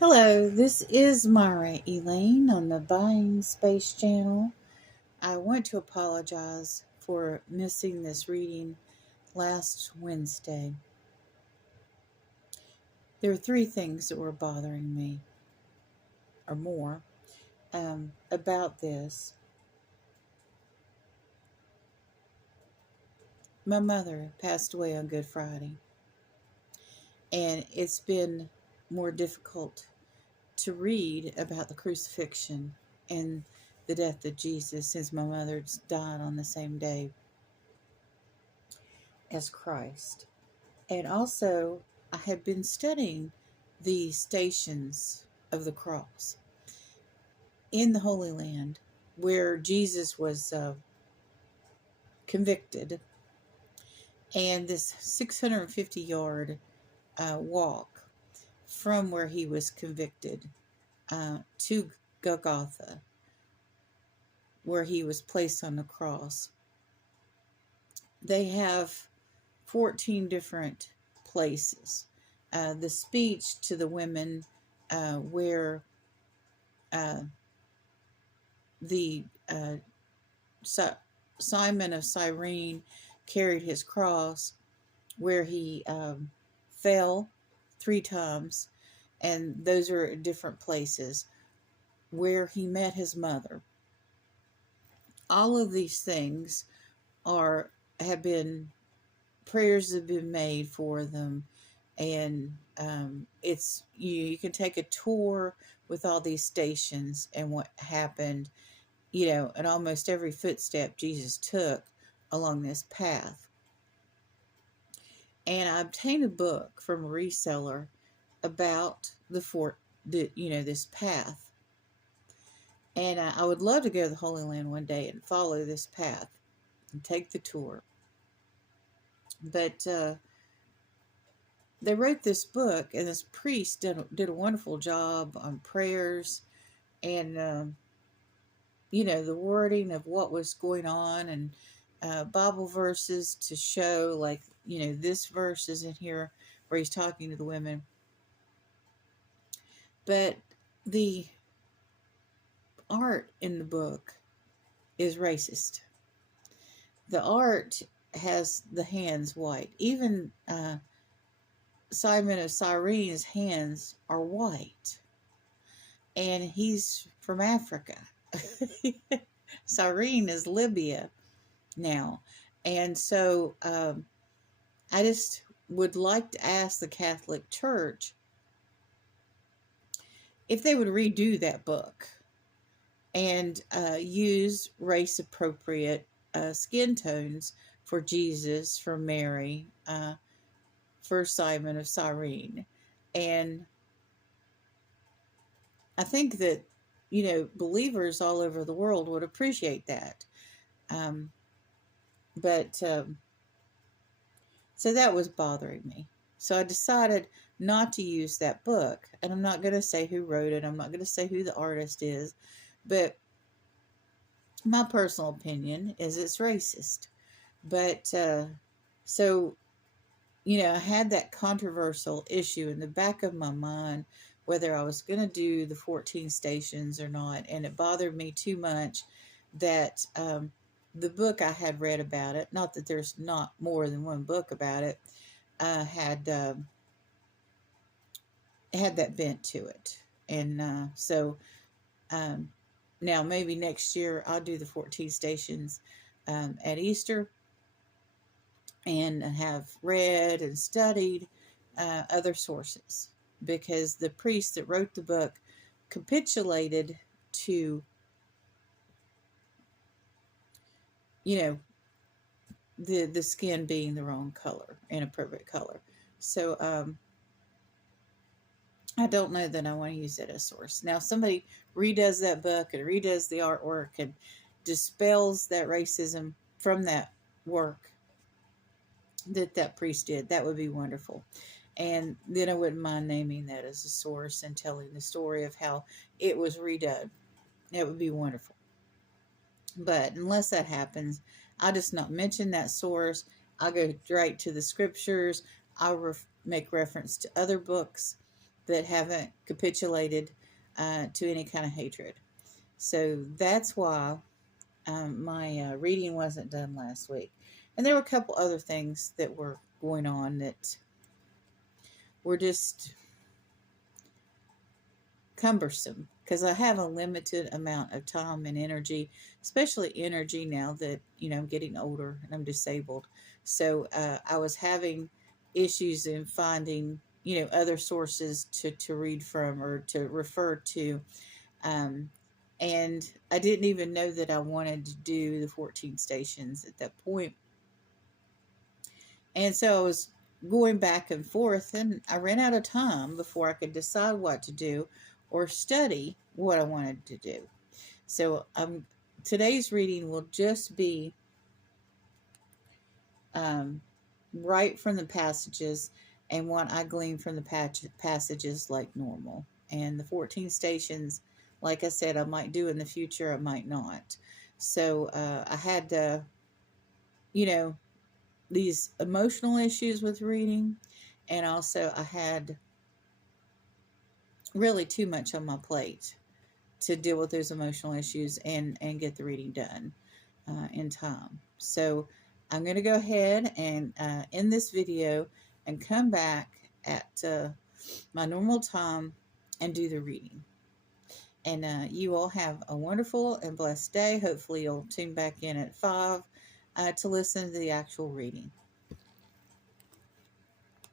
Hello, this is Myra Elaine on the Buying Space channel. I want to apologize for missing this reading last Wednesday. There were three things that were bothering me, or more, about this. My mother passed away on Good Friday, and it's been more difficult to read about the crucifixion and the death of Jesus since my mother died on the same day as Christ. And also, I have been studying the stations of the cross in the Holy Land where Jesus was convicted, and this 650-yard walk from where he was convicted to Golgotha, where he was placed on the cross. They have 14 different places. The speech to the women where the Simon of Cyrene carried his cross, where he fell 3 times, and those are different places where he met his mother. All of these things have been prayers have been made for them, and it's you can take a tour with all these stations and what happened, at almost every footstep Jesus took along this path. And I obtained a book from a reseller about this path, and I would love to go to the Holy Land one day and follow this path and take the tour. But they wrote this book, and this priest did a wonderful job on prayers and the wording of what was going on, and Bible verses to show, like, this verse is in here where he's talking to the women. But the art in the book is racist. The art has the hands white. Even Simon of Cyrene's hands are white, and he's from Africa. Cyrene is Libya now. And so I just would like to ask the Catholic Church if they would redo that book and use race-appropriate skin tones for Jesus, for Mary, for Simon of Cyrene. And I think that, believers all over the world would appreciate that. So that was bothering me. So I decided not to use that book. And I'm not going to say who wrote it. I'm not going to say who the artist is. But my personal opinion is it's racist. But so, I had that controversial issue in the back of my mind, whether I was going to do the 14 stations or not. And it bothered me too much that the book I had read about it, not that there's not more than one book about it, had that bent to it. And so now maybe next year I'll do the 14 stations at Easter, and have read and studied other sources, because the priest that wrote the book capitulated to, the skin being the wrong color, inappropriate color. So I don't know that I want to use it as source. Now, if somebody redoes that book and redoes the artwork and dispels that racism from that work that priest did, that would be wonderful. And then I wouldn't mind naming that as a source and telling the story of how it was redone. That would be wonderful. But unless that happens, I'll just not mention that source. I'll go right to the scriptures. I'll make reference to other books that haven't capitulated to any kind of hatred. So that's why my reading wasn't done last week. And there were a couple other things that were going on that were just cumbersome because I have a limited amount of time and energy, especially energy now that, I'm getting older and I'm disabled. So I was having issues in finding, other sources to read from or to refer to. Um, and I didn't even know that I wanted to do the 14 stations at that point. And so I was going back and forth, and I ran out of time before I could decide what to do or study what I wanted to do. So today's reading will just be right from the passages and what I gleaned from the passages like normal. And the 14 stations, like I said, I might do in the future, I might not. So I had, these emotional issues with reading, and also I had really too much on my plate to deal with those emotional issues and get the reading done in time. So I'm going to go ahead and end this video and come back at my normal time and do the reading. And you all have a wonderful and blessed day. Hopefully you'll tune back in at 5 to listen to the actual reading.